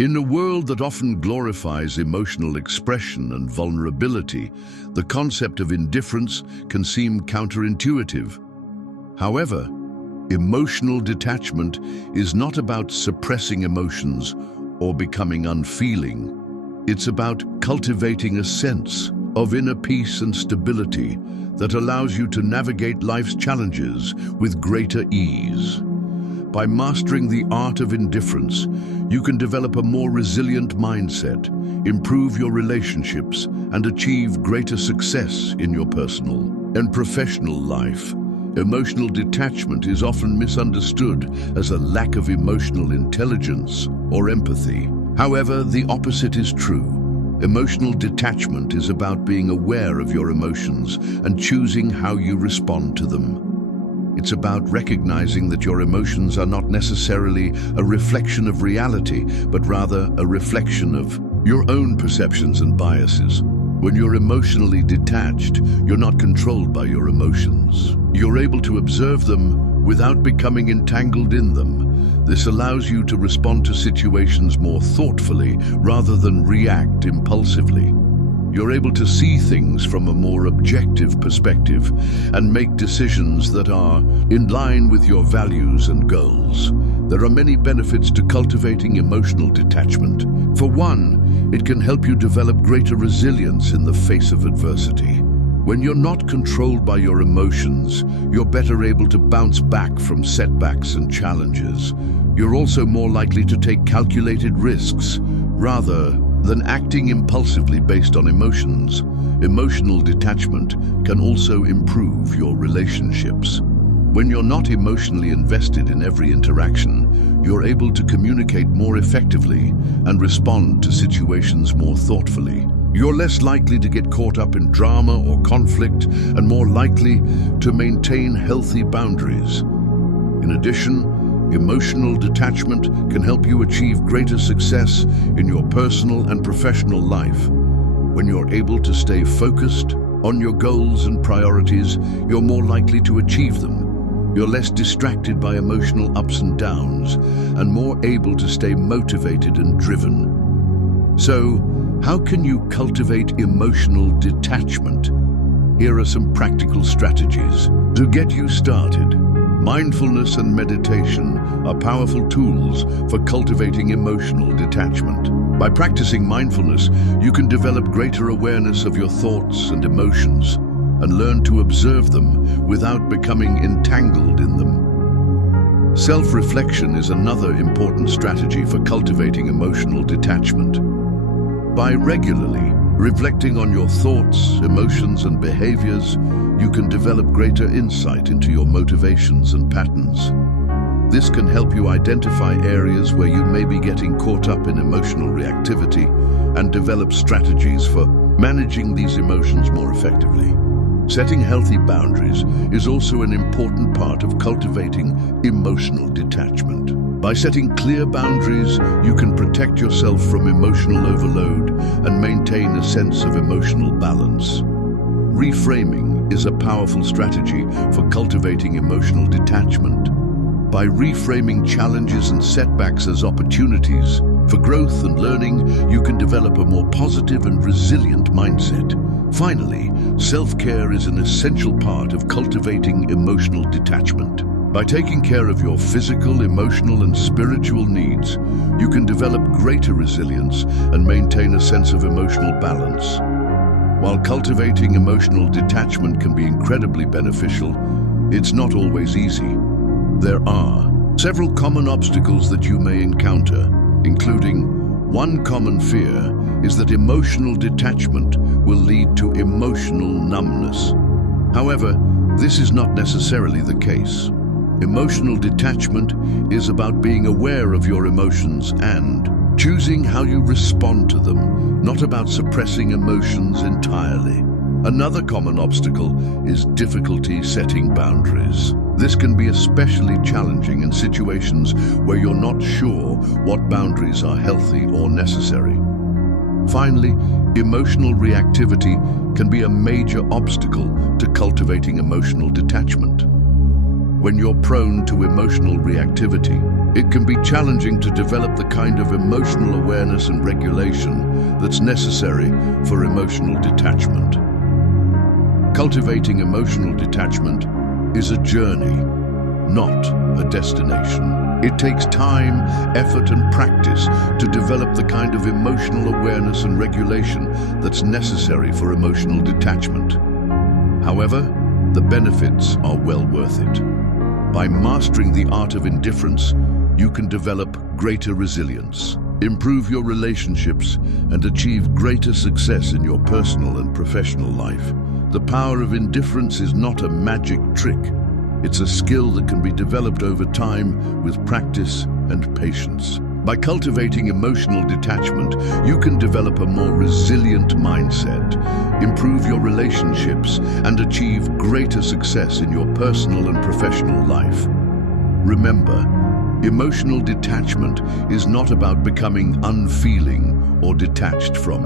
In a world that often glorifies emotional expression and vulnerability, the concept of indifference can seem counterintuitive. However, emotional detachment is not about suppressing emotions or becoming unfeeling. It's about cultivating a sense of inner peace and stability that allows you to navigate life's challenges with greater ease. By mastering the art of indifference, you can develop a more resilient mindset, improve your relationships, and achieve greater success in your personal and professional life. Emotional detachment is often misunderstood as a lack of emotional intelligence or empathy. However, the opposite is true. Emotional detachment is about being aware of your emotions and choosing how you respond to them. It's about recognizing that your emotions are not necessarily a reflection of reality, but rather a reflection of your own perceptions and biases. When you're emotionally detached, you're not controlled by your emotions. You're able to observe them without becoming entangled in them. This allows you to respond to situations more thoughtfully rather than react impulsively. You're able to see things from a more objective perspective and make decisions that are in line with your values and goals. There are many benefits to cultivating emotional detachment. For one, it can help you develop greater resilience in the face of adversity. When you're not controlled by your emotions, you're better able to bounce back from setbacks and challenges. You're also more likely to take calculated risks rather than acting impulsively based on emotions. Emotional detachment can also improve your relationships. When you're not emotionally invested in every interaction, you're able to communicate more effectively and respond to situations more thoughtfully. You're less likely to get caught up in drama or conflict and more likely to maintain healthy boundaries. In addition, emotional detachment can help you achieve greater success in your personal and professional life. When you're able to stay focused on your goals and priorities, you're more likely to achieve them. You're less distracted by emotional ups and downs and more able to stay motivated and driven. So, how can you cultivate emotional detachment? Here are some practical strategies to get you started. Mindfulness and meditation are powerful tools for cultivating emotional detachment. By practicing mindfulness, you can develop greater awareness of your thoughts and emotions and learn to observe them without becoming entangled in them. Self-reflection is another important strategy for cultivating emotional detachment. By regularly reflecting on your thoughts, emotions, and behaviors, you can develop greater insight into your motivations and patterns. This can help you identify areas where you may be getting caught up in emotional reactivity and develop strategies for managing these emotions more effectively. Setting healthy boundaries is also an important part of cultivating emotional detachment. By setting clear boundaries, you can protect yourself from emotional overload and maintain a sense of emotional balance. Reframing is a powerful strategy for cultivating emotional detachment. By reframing challenges and setbacks as opportunities for growth and learning, you can develop a more positive and resilient mindset. Finally, self-care is an essential part of cultivating emotional detachment. By taking care of your physical, emotional, and spiritual needs, you can develop greater resilience and maintain a sense of emotional balance. While cultivating emotional detachment can be incredibly beneficial, it's not always easy. There are several common obstacles that you may encounter, including one common fear is that emotional detachment will lead to emotional numbness. However, this is not necessarily the case. Emotional detachment is about being aware of your emotions and choosing how you respond to them, not about suppressing emotions entirely. Another common obstacle is difficulty setting boundaries. This can be especially challenging in situations where you're not sure what boundaries are healthy or necessary. Finally, emotional reactivity can be a major obstacle to cultivating emotional detachment. when you're prone to emotional reactivity. It can be challenging to develop the kind of emotional awareness and regulation that's necessary for emotional detachment. Cultivating emotional detachment is a journey, not a destination. It takes time, effort, and practice to develop the kind of emotional awareness and regulation that's necessary for emotional detachment. However, the benefits are well worth it. By mastering the art of indifference, you can develop greater resilience, improve your relationships, and achieve greater success in your personal and professional life. The power of indifference is not a magic trick. It's a skill that can be developed over time with practice and patience. By cultivating emotional detachment, you can develop a more resilient mindset, improve your relationships, and achieve greater success in your personal and professional life. Remember, emotional detachment is not about becoming unfeeling or detached from